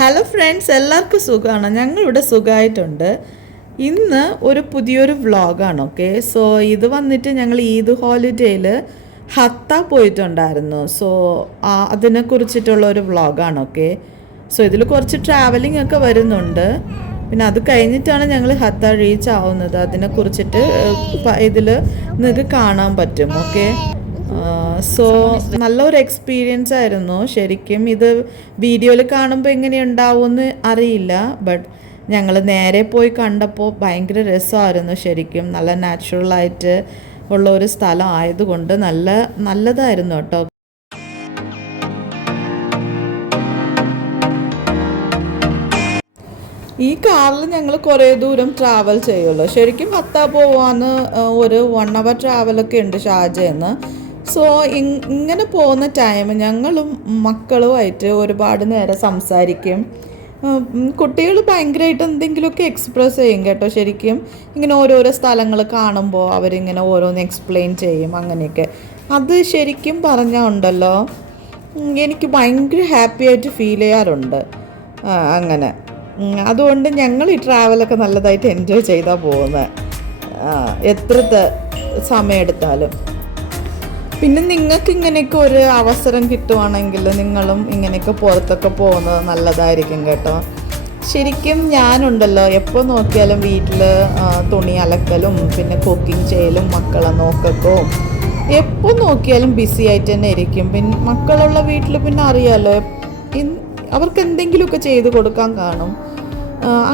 Hello friends, എല്ലാവർക്കും സുഖമാണ്. ഞങ്ങളിവിടെ സുഖമായിട്ടുണ്ട്. ഇന്ന് ഒരു പുതിയൊരു വ്ളോഗാണ്. ഓക്കെ, സോ ഇത് വന്നിട്ട് ഞങ്ങൾ ഈദ് ഹോളിഡേയിൽ ഹത്ത പോയിട്ടുണ്ടായിരുന്നു. സോ അതിനെക്കുറിച്ചിട്ടുള്ള ഒരു വ്ളോഗാണ്. ഓക്കെ, സോ ഇതിൽ കുറച്ച് ട്രാവലിംഗ് ഒക്കെ വരുന്നുണ്ട്. പിന്നെ അത് കഴിഞ്ഞിട്ടാണ് ഞങ്ങൾ ഹത്ത റീച്ച് ആവുന്നത്. അതിനെക്കുറിച്ചിട്ട് ഇതിൽ നിങ്ങൾക്ക് കാണാൻ പറ്റും. ഓക്കെ, സോ നല്ലൊരു എക്സ്പീരിയൻസ് ആയിരുന്നു ശരിക്കും. ഇത് വീഡിയോയിൽ കാണുമ്പോൾ എങ്ങനെ ഉണ്ടാവുമെന്ന് അറിയില്ല, ബട്ട് ഞങ്ങൾ നേരെ പോയി കണ്ടപ്പോൾ ഭയങ്കര രസമായിരുന്നു ശരിക്കും. നല്ല നാച്ചുറലായിട്ട് ഉള്ള ഒരു സ്ഥലം ആയതുകൊണ്ട് നല്ലതായിരുന്നു കേട്ടോ. ഈ കാറിൽ ഞങ്ങൾ കുറേ ദൂരം ട്രാവൽ ചെയ്യുമല്ലോ. ശരിക്കും ഹത്ത പോവാന്ന് ഒരു 1 hour ട്രാവലൊക്കെ ഉണ്ട് ഷാർജയിൽ. സോ ഇങ്ങനെ പോകുന്ന ടൈം ഞങ്ങളും മക്കളുമായിട്ട് ഒരുപാട് നേരം സംസാരിക്കും. കുട്ടികൾ ഭയങ്കരമായിട്ട് എന്തെങ്കിലുമൊക്കെ എക്സ്പ്രസ് ചെയ്യും കേട്ടോ. ശരിക്കും ഇങ്ങനെ ഓരോരോ സ്ഥലങ്ങൾ കാണുമ്പോൾ അവരിങ്ങനെ ഓരോന്ന് എക്സ്പ്ലെയിൻ ചെയ്യും. അങ്ങനെയൊക്കെ അത് ശരിക്കും പറഞ്ഞാൽ ഉണ്ടല്ലോ, എനിക്ക് ഭയങ്കര ഹാപ്പി ആയിട്ട് ഫീൽ ചെയ്യാറുണ്ട്. അങ്ങനെ അതുകൊണ്ട് ഞങ്ങൾ ഈ ട്രാവലൊക്കെ നല്ലതായിട്ട് എൻജോയ് ചെയ്താൽ പോകുന്നത്, എത്ര സമയം എടുത്താലും. പിന്നെ നിങ്ങൾക്ക് ഇങ്ങനെയൊക്കെ ഒരു അവസരം കിട്ടുവാണെങ്കിൽ നിങ്ങളും ഇങ്ങനെയൊക്കെ പുറത്തൊക്കെ പോകുന്നത് നല്ലതായിരിക്കും കേട്ടോ. ശരിക്കും ഞാനുണ്ടല്ലോ എപ്പോൾ നോക്കിയാലും വീട്ടിൽ തുണി അലക്കലും പിന്നെ കുക്കിംഗ് ചെയ്യലും മക്കളെ നോക്കക്കവും എപ്പോൾ നോക്കിയാലും ബിസി ആയിട്ട് തന്നെ ഇരിക്കും. പിന്നെ മക്കളുള്ള വീട്ടിൽ പിന്നെ അറിയാമല്ലോ, അവർക്ക് എന്തെങ്കിലുമൊക്കെ ചെയ്ത് കൊടുക്കാൻ കാണും.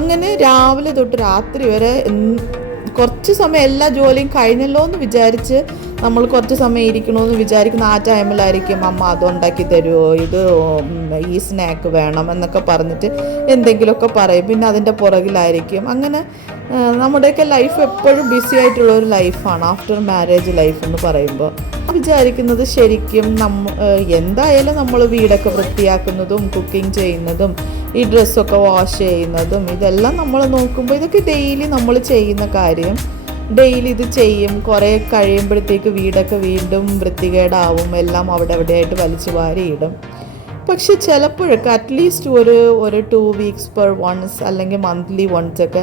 അങ്ങനെ രാവിലെ തൊട്ട് രാത്രി വരെ കുറച്ച് സമയം എല്ലാ ജോലിയും കഴിഞ്ഞല്ലോ എന്ന് വിചാരിച്ച് നമ്മൾ കുറച്ച് സമയം ഇരിക്കണമെന്ന് വിചാരിക്കുന്ന ആ ടൈമിലായിരിക്കും അമ്മ അതുണ്ടാക്കി തരുമോ, ഇത് ഈ സ്നാക്ക് വേണം എന്നൊക്കെ പറഞ്ഞിട്ട് എന്തെങ്കിലുമൊക്കെ പറയും. പിന്നെ അതിൻ്റെ പുറകിലായിരിക്കും. അങ്ങനെ നമ്മുടെയൊക്കെ ലൈഫ് എപ്പോഴും ബിസി ആയിട്ടുള്ള ഒരു ലൈഫാണ് ആഫ്റ്റർ മാരേജ് ലൈഫ് എന്ന് പറയുമ്പോൾ. വിചാരിക്കുന്നത് ശരിക്കും എന്തായാലും നമ്മൾ വീടൊക്കെ വൃത്തിയാക്കുന്നതും കുക്കിംഗ് ചെയ്യുന്നതും ഈ ഡ്രസ്സൊക്കെ വാഷ് ചെയ്യുന്നതും ഇതെല്ലാം നമ്മൾ നോക്കുമ്പോൾ ഇതൊക്കെ ഡെയിലി നമ്മൾ ചെയ്യുന്ന കാര്യം. ഡെയിലി ഇത് ചെയ്യും. കുറേ കഴിയുമ്പോഴത്തേക്ക് വീടൊക്കെ വീണ്ടും വൃത്തികേടാവും. എല്ലാം അവിടെ എവിടെയായിട്ട് വലിച്ചു വാരിയിടും. പക്ഷെ ചിലപ്പോഴൊക്കെ അറ്റ്ലീസ്റ്റ് ഒരു 2 weeks per once അല്ലെങ്കിൽ മന്ത്ലി വൺസ് ഒക്കെ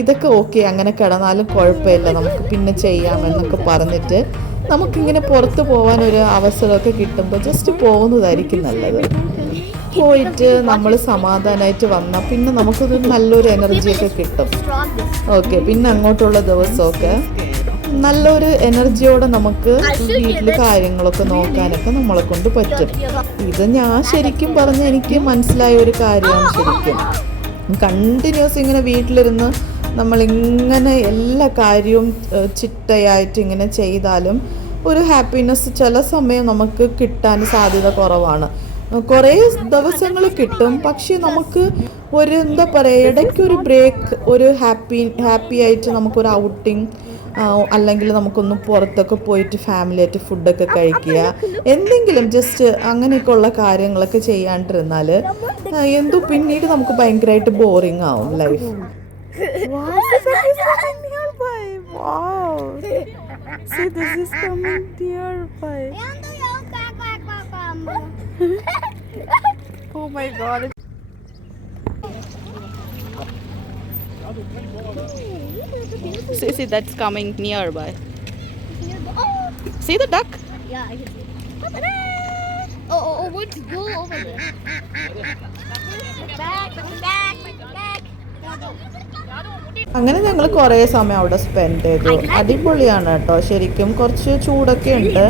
ഇതൊക്കെ ഓക്കെ, അങ്ങനെ കിടന്നാലും കുഴപ്പമില്ല, നമുക്ക് പിന്നെ ചെയ്യാമെന്നൊക്കെ പറഞ്ഞിട്ട് നമുക്കിങ്ങനെ പുറത്ത് പോകാനൊരു അവസരമൊക്കെ കിട്ടുമ്പോൾ ജസ്റ്റ് പോകുന്നതായിരിക്കും നല്ലത്. പോയിട്ട് നമ്മൾ സമാധാനമായിട്ട് വന്നാൽ പിന്നെ നമുക്കൊരു നല്ലൊരു എനർജിയൊക്കെ കിട്ടും. ഓക്കെ, പിന്നെ അങ്ങോട്ടുള്ള ദിവസമൊക്കെ നല്ലൊരു എനർജിയോടെ നമുക്ക് വീട്ടിൽ കാര്യങ്ങളൊക്കെ നോക്കാനൊക്കെ നമ്മളെ കൊണ്ട് പറ്റും. ഇത് ഞാൻ ശരിക്കും പറഞ്ഞ എനിക്ക് മനസ്സിലായ ഒരു കാര്യമാണ്. ശരിക്കും കണ്ടിന്യൂസ് ഇങ്ങനെ വീട്ടിലിരുന്ന് നമ്മളിങ്ങനെ എല്ലാ കാര്യവും ചിട്ടയായിട്ട് ഇങ്ങനെ ചെയ്താലും ഒരു ഹാപ്പിനെസ് ചില സമയം നമുക്ക് കിട്ടാൻ സാധ്യത കുറവാണ്. കുറേ ദിവസങ്ങൾ കിട്ടും, പക്ഷേ നമുക്ക് ഒരു എന്താ പറയുക, ഇടയ്ക്കൊരു ബ്രേക്ക്, ഒരു ഹാപ്പി ആയിട്ട് നമുക്കൊരു ഔട്ടിങ് അല്ലെങ്കിൽ നമുക്കൊന്ന് പുറത്തൊക്കെ പോയിട്ട് ഫാമിലിയായിട്ട് ഫുഡൊക്കെ കഴിക്കുക, എന്തെങ്കിലും ജസ്റ്റ് അങ്ങനെയൊക്കെ ഉള്ള കാര്യങ്ങളൊക്കെ ചെയ്യാണ്ടിരുന്നാൽ എന്തോ പിന്നീട് നമുക്ക് ഭയങ്കരമായിട്ട് ബോറിങ് ആവും life. Oh my god. See, that's coming nearby. See the duck? Yeah, I can see. Oh, let's go over there. Back. അങ്ങനെ ഞങ്ങൾ കുറേ സമയം അവിടെ സ്പെൻഡ് ചെയ്തു. അടിപൊളിയാണ് കേട്ടോ ശരിക്കും. കുറച്ച് ചൂടൊക്കെ ഉണ്ട്.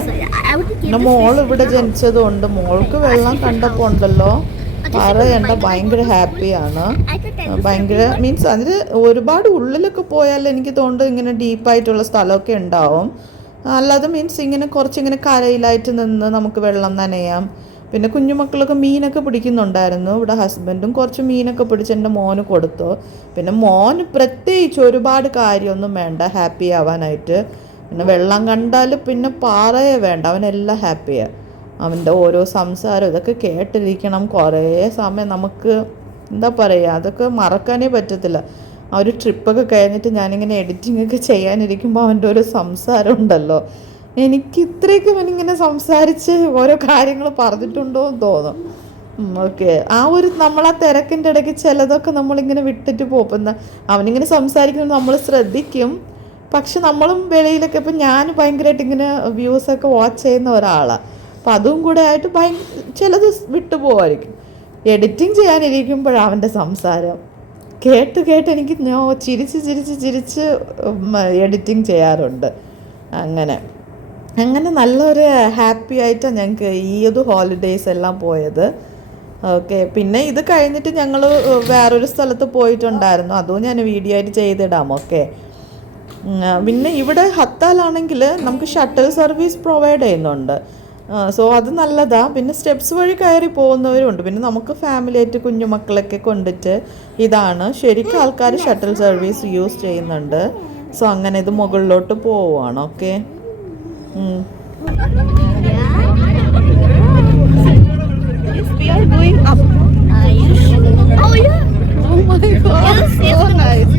പിന്നെ മോൾ ഇവിടെ ജനിച്ചതുകൊണ്ട് മോൾക്ക് വെള്ളം കണ്ടപ്പോൾ ഉണ്ടല്ലോ പറയണ്ട, ഭയങ്കര ഹാപ്പിയാണ്. ഭയങ്കര മീൻസ് അതിന് ഒരുപാട് ഉള്ളിലൊക്കെ പോയാൽ എനിക്ക് തോന്നുന്നു ഇങ്ങനെ ഡീപ്പായിട്ടുള്ള സ്ഥലമൊക്കെ ഉണ്ടാവും. അല്ലാതെ മീൻസ് ഇങ്ങനെ കുറച്ചിങ്ങനെ കരയിലായിട്ട് നിന്ന് നമുക്ക് വെള്ളം നനയാം. പിന്നെ കുഞ്ഞുമക്കളൊക്കെ മീനൊക്കെ പിടിക്കുന്നുണ്ടായിരുന്നു. ഇവിടെ ഹസ്ബൻഡും കുറച്ച് മീനൊക്കെ പിടിച്ച് എൻ്റെ മോന് കൊടുത്തു. പിന്നെ മോന് പ്രത്യേകിച്ച് ഒരുപാട് കാര്യമൊന്നും വേണ്ട ഹാപ്പി ആവാനായിട്ട്. പിന്നെ വെള്ളം കണ്ടാൽ പിന്നെ പറയേ വേണ്ട, അവനെല്ലാം ഹാപ്പിയാണ്. അവൻ്റെ ഓരോ സംസാരം ഇതൊക്കെ കേട്ടിരിക്കണം കുറേ സമയം. നമുക്ക് എന്താ പറയുക, അതൊക്കെ മറക്കാനേ പറ്റത്തില്ല. ആ ഒരു ട്രിപ്പൊക്കെ കഴിഞ്ഞിട്ട് ഞാനിങ്ങനെ എഡിറ്റിംഗ് ഒക്കെ ചെയ്യാനിരിക്കുമ്പോൾ അവൻ്റെ ഒരു സംസാരം ഉണ്ടല്ലോ, എനിക്ക് ഇത്രയൊക്കെ ഇവനിങ്ങനെ സംസാരിച്ച് ഓരോ കാര്യങ്ങൾ പറഞ്ഞിട്ടുണ്ടോ എന്ന് തോന്നും. ഓക്കെ. ആ ഒരു നമ്മളാ തിരക്കിൻ്റെ ഇടയ്ക്ക് ചിലതൊക്കെ നമ്മളിങ്ങനെ വിട്ടിട്ട് പോകും. അവനിങ്ങനെ സംസാരിക്കുന്നത് നമ്മൾ ശ്രദ്ധിക്കും. പക്ഷെ നമ്മളും വെളിയിലൊക്കെ ഇപ്പം ഞാൻ ഭയങ്കരമായിട്ട് ഇങ്ങനെ വ്യൂസൊക്കെ വാച്ച് ചെയ്യുന്ന ഒരാളാണ്. അപ്പം അതും കൂടെ ആയിട്ട് ചിലത് വിട്ടു പോകുമായിരിക്കും. എഡിറ്റിംഗ് ചെയ്യാനിരിക്കുമ്പോഴാണ് അവൻ്റെ സംസാരം കേട്ട് കേട്ട് എനിക്ക് ചിരിച്ച് ചിരിച്ച് ചിരിച്ച് എഡിറ്റിംഗ് ചെയ്യാറുണ്ട്. അങ്ങനെ നല്ലൊരു ഹാപ്പി ആയിട്ടാണ് ഞങ്ങൾക്ക് ഈ ഒരു ഹോളിഡേയ്സ് എല്ലാം പോയത്. ഓക്കെ. പിന്നെ ഇത് കഴിഞ്ഞിട്ട് ഞങ്ങൾ വേറൊരു സ്ഥലത്ത് പോയിട്ടുണ്ടായിരുന്നു. അതും ഞാൻ വീഡിയോ ആയിട്ട് ചെയ്തിടാം. ഓക്കെ. പിന്നെ ഇവിടെ ഹത്താലാണെങ്കിൽ നമുക്ക് ഷട്ടിൽ സർവീസ് പ്രൊവൈഡ് ചെയ്യുന്നുണ്ട്. സോ അത് നല്ലതാണ്. പിന്നെ സ്റ്റെപ്സ് വഴി കയറി പോകുന്നവരുണ്ട്. പിന്നെ നമുക്ക് ഫാമിലിയായിട്ട് കുഞ്ഞുമക്കളൊക്കെ കൊണ്ടിട്ട് ഇതാണ് ശരിക്കും ആൾക്കാർ ഷട്ടിൽ സർവീസ് യൂസ് ചെയ്യുന്നുണ്ട്. സോ അങ്ങനെ ഇത് മുകളിലോട്ട് പോവുകയാണ്. Okay. Yes, we are going up. Oh yeah. Oh my god, Yes, yes. so nice.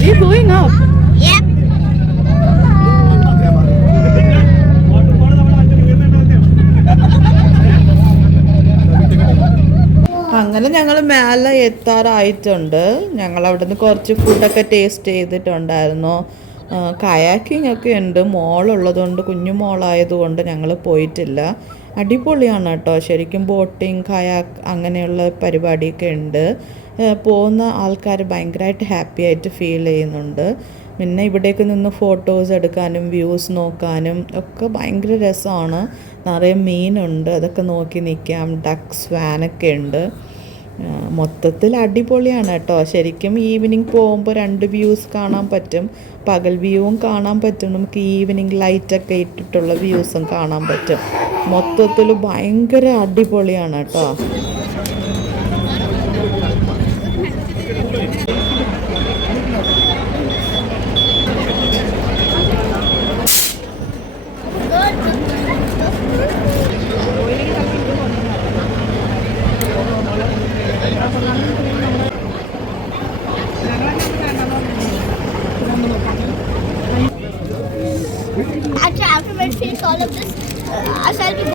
We're going up. Yep. അങ്ങനെ ഞങ്ങൾ മേലെ എത്താറായിട്ടുണ്ട്. ഞങ്ങൾ അവിടെ നിന്ന് കുറച്ച് ഫുഡൊക്കെ ടേസ്റ്റ് ചെയ്തിട്ടുണ്ടായിരുന്നു. കയാക്കിംഗ് ഒക്കെ ഉണ്ട്. മോളുള്ളതുകൊണ്ട്, കുഞ്ഞു മോളായതുകൊണ്ട് ഞങ്ങൾ പോയിട്ടില്ല. അടിപൊളിയാണ് കേട്ടോ. ശരിക്കും ബോട്ടിങ്, കയാക്ക് അങ്ങനെയുള്ള പരിപാടിയൊക്കെ ഉണ്ട്. പോകുന്ന ആൾക്കാർ ഭയങ്കരമായിട്ട് ഹാപ്പി ആയിട്ട് ഫീൽ ചെയ്യുന്നുണ്ട്. പിന്നെ ഇവിടേക്ക് നിന്ന് ഫോട്ടോസ് എടുക്കാനും വ്യൂസ് നോക്കാനും ഒക്കെ ഭയങ്കര രസമാണ്. നിറയെ മീനുണ്ട്, അതൊക്കെ നോക്കി നിൽക്കാം. ഡക്ക്, സ്വാനൊക്കെ ഉണ്ട്. മൊത്തത്തിൽ അടിപൊളിയാണ് കേട്ടോ. ശരിക്കും ഈവനിങ് പോകുമ്പോൾ 2 വ്യൂസ് കാണാൻ പറ്റും. പകൽ വ്യൂവും കാണാൻ പറ്റും. നമുക്ക് ഈവനിങ് ലൈറ്റൊക്കെ ഇട്ടിട്ടുള്ള വ്യൂസും കാണാൻ പറ്റും. മൊത്തത്തിൽ ഭയങ്കര അടിപൊളിയാണ് കേട്ടോ. Actually, after we finish all of this, I shall be.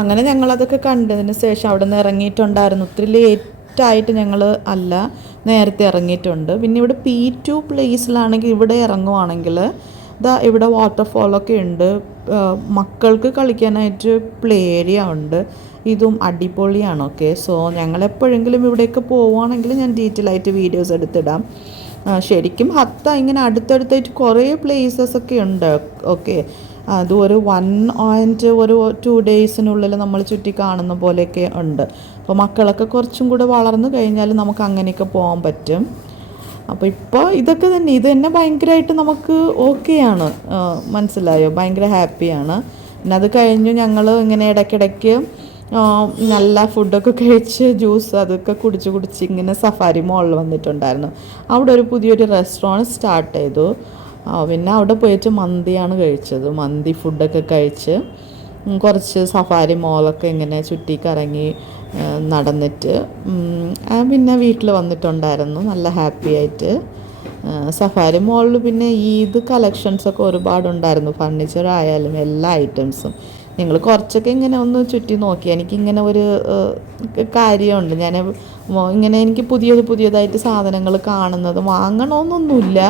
അങ്ങനെ ഞങ്ങളതൊക്കെ കണ്ടതിന് ശേഷം അവിടെ നിന്ന് ഇറങ്ങിയിട്ടുണ്ടായിരുന്നു. ഒത്തിരി ലേറ്റായിട്ട് ഞങ്ങൾ അല്ല, നേരത്തെ ഇറങ്ങിയിട്ടുണ്ട്. പിന്നെ ഇവിടെ P2 പ്ലേസിലാണെങ്കിൽ ഇവിടെ ഇറങ്ങുവാണെങ്കിൽ ഇവിടെ വാട്ടർഫോളൊക്കെ ഉണ്ട്. മക്കൾക്ക് കളിക്കാനായിട്ട് പ്ലേ ഏരിയ ഉണ്ട്. ഇതും അടിപൊളിയാണ്. ഓക്കെ. സോ ഞങ്ങളെപ്പോഴെങ്കിലും ഇവിടേക്ക് പോവുകയാണെങ്കിൽ ഞാൻ ഡീറ്റെയിൽ ആയിട്ട് വീഡിയോസ് എടുത്തിടാം. ശരിക്കും ഹത്ത ഇങ്ങനെ അടുത്തടുത്തായിട്ട് കുറേ പ്ലേസസൊക്കെ ഉണ്ട്. ഓക്കെ. അത് ഒരു 2 ഡേയ്സിനുള്ളിൽ നമ്മൾ ചുറ്റി കാണുന്ന പോലെയൊക്കെ ഉണ്ട്. അപ്പോൾ മക്കളൊക്കെ കുറച്ചും കൂടെ വളർന്നു കഴിഞ്ഞാൽ നമുക്ക് അങ്ങനെയൊക്കെ പോകാൻ പറ്റും. അപ്പോൾ ഇപ്പോൾ ഇത് തന്നെ ഭയങ്കരമായിട്ട് നമുക്ക് ഓക്കെയാണ്. മനസ്സിലായോ? ഭയങ്കര ഹാപ്പിയാണ്. പിന്നെ അത് കഴിഞ്ഞു ഞങ്ങൾ ഇങ്ങനെ ഇടയ്ക്കിടയ്ക്ക് നല്ല ഫുഡൊക്കെ കഴിച്ച് ജ്യൂസ് അതൊക്കെ കുടിച്ച് ഇങ്ങനെ സഫാരി മോളിൽ വന്നിട്ടുണ്ടായിരുന്നു. അവിടെ ഒരു പുതിയൊരു റെസ്റ്റോറൻറ്റ് സ്റ്റാർട്ട് ചെയ്തു. പിന്നെ അവിടെ പോയിട്ട് മന്തിയാണ് കഴിച്ചത്. മന്തി ഫുഡൊക്കെ കഴിച്ച് കുറച്ച് സഫാരി മോളൊക്കെ ഇങ്ങനെ ചുറ്റിക്കറങ്ങി നടന്നിട്ട് പിന്നെ വീട്ടിൽ വന്നിട്ടുണ്ടായിരുന്നു. നല്ല ഹാപ്പി ആയിട്ട്. സഫാരി മോളിൽ പിന്നെ ഈദ് കളക്ഷൻസൊക്കെ ഒരുപാടുണ്ടായിരുന്നു, ഫർണിച്ചർ ആയാലും എല്ലാ ഐറ്റംസും. നിങ്ങൾ കുറച്ചൊക്കെ ഇങ്ങനെ ഒന്ന് ചുറ്റി നോക്കി. എനിക്കിങ്ങനെ ഒരു കാര്യമുണ്ട്, ഞാൻ ഇങ്ങനെ എനിക്ക് പുതിയതായിട്ട് സാധനങ്ങൾ കാണുന്നത് വാങ്ങണമെന്നൊന്നുമില്ല.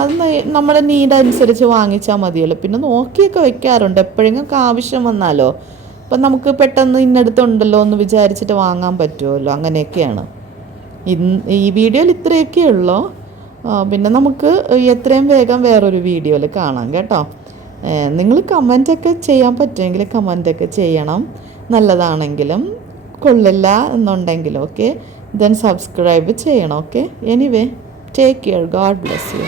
അത് നമ്മുടെ നീഡ് അനുസരിച്ച് വാങ്ങിച്ചാൽ മതിയല്ലോ. പിന്നെ നോക്കിയൊക്കെ വെക്കാറുണ്ട്, എപ്പോഴെങ്കിലും ആവശ്യം വന്നാലോ. അപ്പം നമുക്ക് പെട്ടെന്ന് ഇന്നടുത്തുണ്ടല്ലോ എന്ന് വിചാരിച്ചിട്ട് വാങ്ങാൻ പറ്റുമല്ലോ, അങ്ങനെയൊക്കെയാണ്. ഈ വീഡിയോയിൽ ഇത്രയൊക്കെ ഉള്ളൂ. പിന്നെ നമുക്ക് എത്രയും വേഗം വേറൊരു വീഡിയോയിൽ കാണാം കേട്ടോ. നിങ്ങൾ കമൻറ്റൊക്കെ ചെയ്യാൻ പറ്റുമെങ്കിൽ കമൻറ്റൊക്കെ ചെയ്യണം, നല്ലതാണെങ്കിലും കൊള്ളില്ല എന്നുണ്ടെങ്കിലും. ഓക്കെ, ദെൻ സബ്സ്ക്രൈബ് ചെയ്യണം. Okay, anyway take care, God bless you.